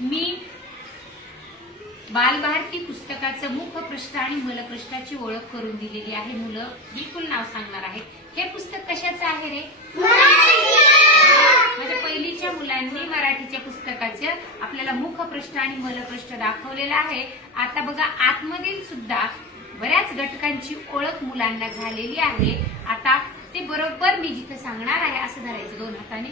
मी बालभारती पुस्तकाचं मुखपृष्ठ आणि मलपृष्ठाची ओळख करून दिलेली आहे. मुलं बिलकुल नाव सांगणार आहेत. हे पुस्तक कशाचं आहे रे? माझ्या पहिलीच्या मुलांनी मराठीच्या पुस्तकाचं आपल्याला मुखपृष्ठ आणि मलपृष्ठ दाखवलेलं आहे. आता बघा आतमधील सुद्धा बऱ्याच घटकांची ओळख मुलांना झालेली आहे. आता ते बरोबर मी जिथे सांगणार आहे असं धरायचं दोन हाताने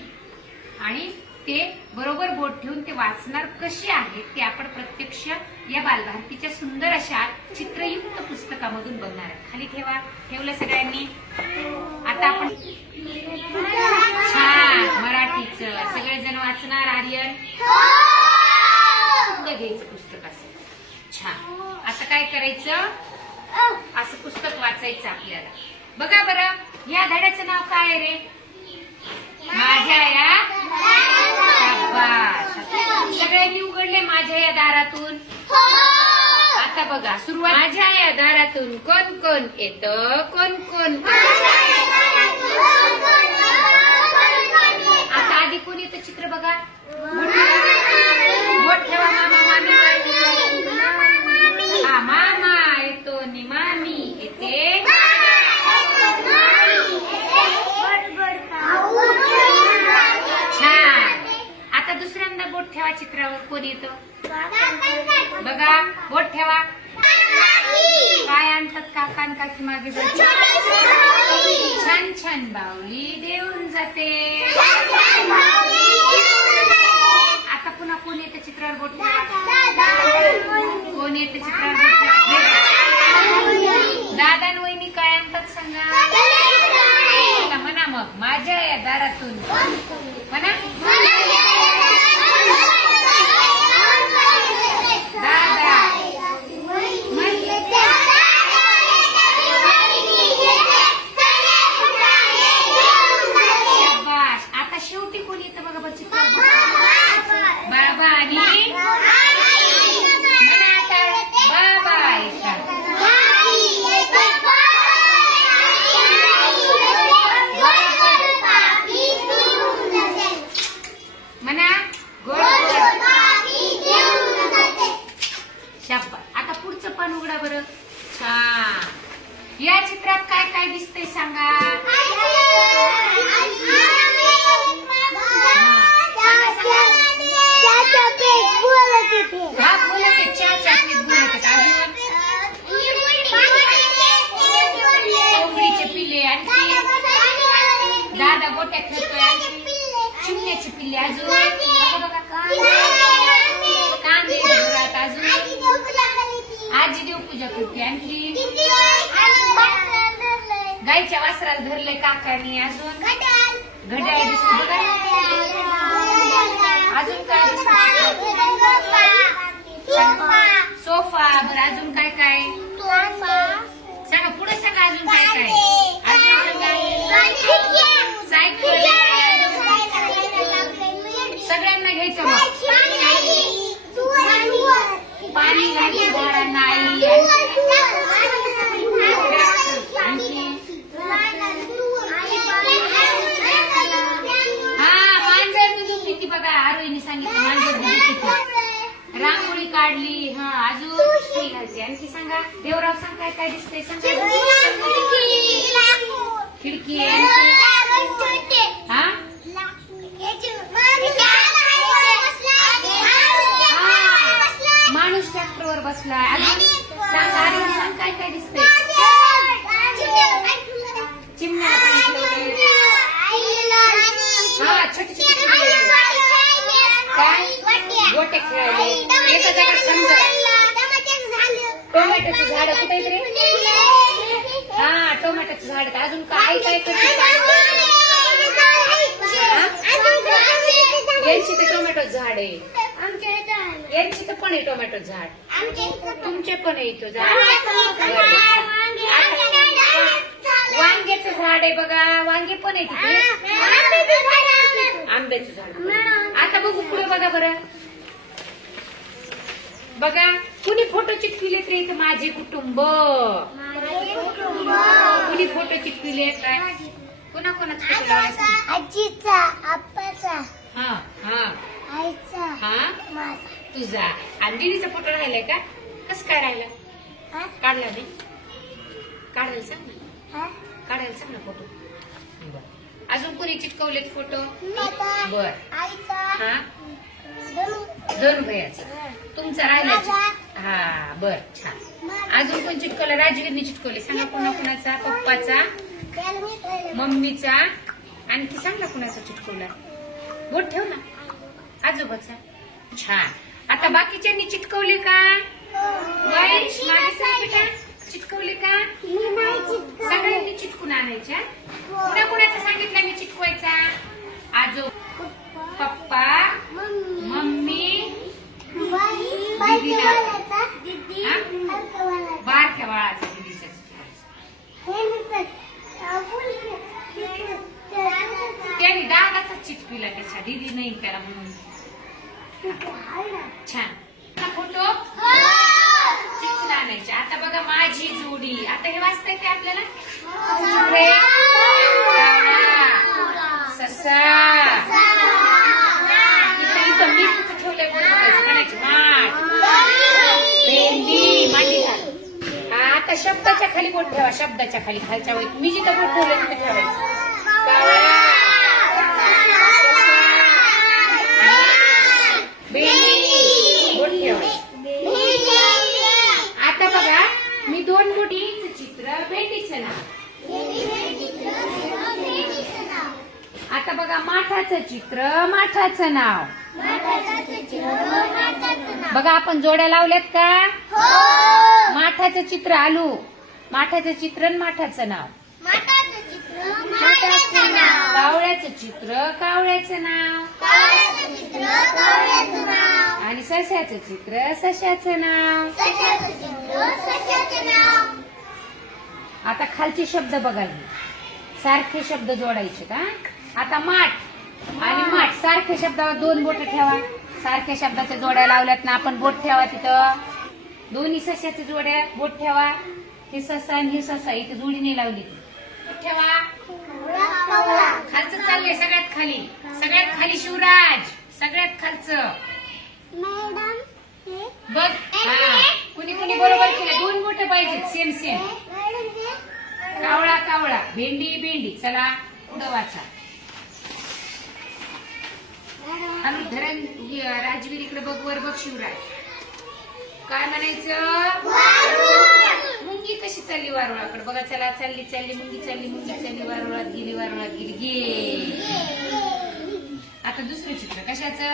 आणि ते बरोबर बोट ठेवून ते वाचणार कशी आहेत ते आपण प्रत्यक्ष या बालभारतीच्या सुंदर अशा चित्रयुक्त पुस्तकामधून बघणार आहे. खाली ठेवा. ठेवलं सगळ्यांनी? आता आपण छान मराठीचं सगळेजण वाचणार. आर्यन घ्यायचं पुस्तक असं छान. आता काय करायचं? असं पुस्तक वाचायचं आपल्याला. बघा बरं या धड्याचं नाव काय आहे रे? माझ्या या सगळ्यांनी उघडले माझ्या या दारातून. आता बघा सुरुवात. माझ्या या दारातून कोण कोण येतं? कोण कोण? आता आधी कोण येतं चित्र बघा. बोट ठेवा. मामा मामी. हा मामा येतो नि मामी येते. छान. आता दुसऱ्यांदा बोट ठेवा चित्रावर. कोण येतं बघा. बोट ठेवा. काय आणतात काका आणि काकी मागे जाते? छान छान बाहुली देऊन जाते. आता पुन्हा कोण येतं चित्रावर? बोट ठेवा. कोण येतं चित्रावर? बोट ठेवा. दादा आणि वहिनी काय आणतात सांगा? चला म्हणा मग. माझ्या या दारातून म्हणा. दादा. शाबाश. आता शेवटी कोण येतं बघा बच्ची? बाबा आणि बाबा येतात. म्हणा गोड. शाबास. आता पुढचं पान उघडा बरं. छान. या चित्रात काय काय दिसतंय सांगा? हा बोलत आहे. चहा बोलत आहे. कोंबडीचे पिल्ले आणखी दादा गोट्या खेळतोय. चिमण्याची पिल्ले अजून बघा. कांदे घरात अजून. आजी देवपूजा करते. आणखी गाईच्या वासराला धरलंय काकानी. अजून घड्याळ दिसते बघा. अजून काय दिसत? सोफा. बरं अजून काय काय सांगा? पुढे सांगा. अजून काय काय? अजून सायकल. सगळ्यांना घ्यायचं मग. पाणी घालते झाडांना आई. हा मांजर दूध पिती बघा. आरोहीने सांगितलं मांजर दूध पिती. रांगोळी काढली. हा अजून घालते. आणखी सांगा. देवराव सांग काय काय दिसतंय सांगा. खिडकी आहे. हा माणूस ट्रॅक्टरवर बसलाय. अजून सांग. आरोही सांग काय काय दिसतंय? चिमण्या. हा छोटे छोटे काय गोटे खेळायले. एका जागेत समजा. टोमॅटोची झाड कुठे रे? हा टोमॅटोची झाड. अजून काय काय करते? यांची तर टोमॅटो झाड आहे. यांची तर पण आहे टोमॅटो झाड. तुमचे पण आहे तो झाड. वांग्याचं झाड आहे बघा. वांगे पण आहे तिथे. आंब्याचं झाड. आता बघू पुढे बघा बरं. बघा कुणी फोटो चिटकविले तरी इथं माझे कुटुंब. कुणी फोटो चिटकविले काय? कोणाकोणाच फोटो लावायचा? आजीचा, आप्पाचा. हा हा हा तुझा. आणि दीदीचा फोटो राहिलाय का? कसं काय राहिला? काढला नाही? काढायला सांग ना. काढायला सांग ना फोटो. अजून कोणी चिटकवलेत फोटो? बर. हा धनु भैयाचा. तुमचा राहिला? हा बर छान. अजून कोण चिटकवलं? राजवीरने चिटकवले. सांगा कोणा कोणाचा? पप्पाचा, मम्मीचा, आणखी सांग ना कुणाचा चिटकवला. बोट ठेव ना. आजोबाचा. छान. आता बाकीच्यांनी चिटकवले का? वैश माझे सांग बेटा चिटकवले का? सगळ्यांनी चिटकून आणायच्या. कुणा कुणाचा सांगितलं मी चिटकवायचा? आजो, पप्पा, मम्मी, बारक्या बाळाचा दीदीचा. त्याने दादाचा चिटकविला त्याच्या. दीदी नाही त्याला म्हणून. छान. फोटो चिटकून आणायचे. आता बघा माझी जोडी. आता हे वाचता येते आपल्याला? ससा. इथं मी कुठं ठेवलंय म्हणायचं. माठ, भेंडी, मांडी घाल. आता शब्दाच्या खाली बोट ठेवा. शब्दाच्या खाली खालच्या वेळी मी जिथं बोट ठेवलं तिथे ठेवायचं. आता बघा मी दोन बोटीचं चित्र, भेंडीचं नाव. आता बघा माठाचं चित्र, माठाचं नाव. बघा आपण जोड्या लावल्यात का? माठाचं चित्र आलू. माठाचं चित्र आणि माठाचं नाव. कावळ्याचं चित्र, कावळ्याचं नाव. आणि सश्याचं चित्र, सश्याचं नाव. आता खालचे शब्द बघायचे. सारखे शब्द जोडायचे का? आता माठ आणि माठ सारख्या शब्दावर दोन बोट ठेवा. सारख्या शब्दाच्या जोड्या लावल्यात ना आपण. बोट ठेवा तिथं. दोन्ही सश्याच्या जोड्या बोट ठेवा. हे ससा आणि हे ससा. इथे जोडी नाही लावली ठेवा. खालचं चाललंय सगळ्यात खाली. सगळ्यात खाली शिवराज. सगळ्यात खालचं बघ. कुणी कुणी बरोबर केलं. दोन बोट पाहिजेत सेम सेम. कावळा कावळा, भेंडी भेंडी. चला पुढं वाचा. आणि धरण राजवीर इकडे बघ. वर बघ शिवराज. काय म्हणायचं? मुंगी कशी चालली वारुळाकडे. बघा चला. चालली चालली मुंगी चालली. मुंगी चालली वारुळात गेली. वारुळात गेली. गे. आता दुसरं चित्र कशाचं?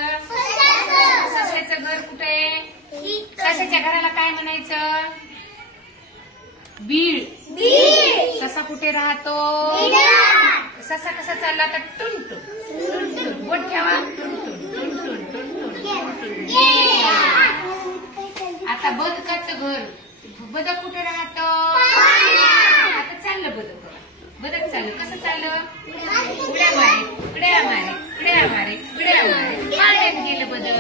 सश्याचं घर कुठे? सश्याच्या घराला काय म्हणायचं? बीळ. ससा कुठे राहतो? ससा कसा चालला आता? टुनटुन. बोट ठेवा. आता बदकाचं घर. बदक कुठे राहतो? आता चाललं बदक. बदक चाललं. कसं चाललं? उड्या मारे, उड्या मारे, उड्या मारे, उड्या मारे. पाण्यात गेलं बदक.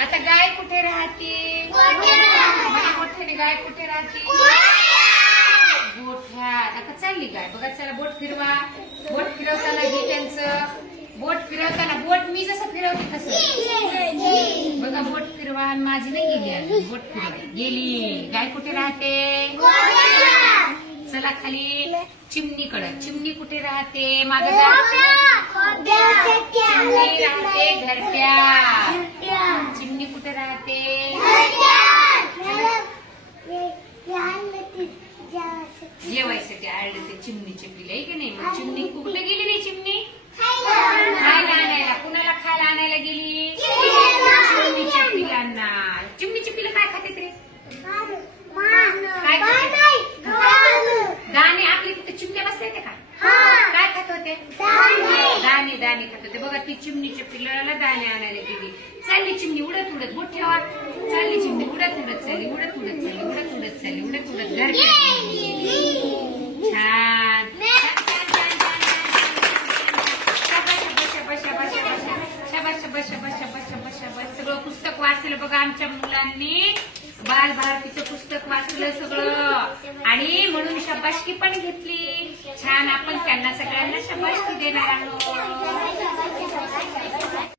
आता गाय कुठे राहते? मोठ्याने गाय कुठे राहते? गोठ्यात. आता चालली गाय. बघा चला बोट फिरवा. बोट फिरवताना हे त्यांचं. बोट फिरवताना बोट मी जसं फिरवते तसं. बघा बोट फिरवा. आणि माझी नाही गेली. बोट फिरवा गेली. गाय कुठे राहते? चला खाली चिमणीकडे. चिमणी कुठे राहते? मागे चिमणी राहते घरट्यात. चिमणी कुठे राहते? जेवायसाठी आळलं ते चिमणीचे पिलं आहे की नाही? मग चिमणी कुठे गेली नाही? चिमणी खायला आणायला. कुणाला खायला आणायला गेली? चिमणीच्या पिलांना. चिमणीची पिलं काय खाते रे? काय दाणे. आपले तिथे चिमण्या बसले होते का? काय खात होते? दाणे. दाणे खात होते. बघा ती चिमणीच्या पिल्लाला दाणे आणायला गेली. चालली चिमणी उडत उडत. बोट ठेवा. चालली चिमणी उडत उडत चालली. उडत उडत चालली. उडत उडत चालली. उडत उडत घर. छान. सगळं पुस्तक वाचलं बघा आमच्या मुलांनी. बालभारतीचं पुस्तक वाचलं सगळं. आणि म्हणून शाबासकी पण घेतली. छान. आपण त्यांना सगळ्यांना शाबासकी देणार आहोत.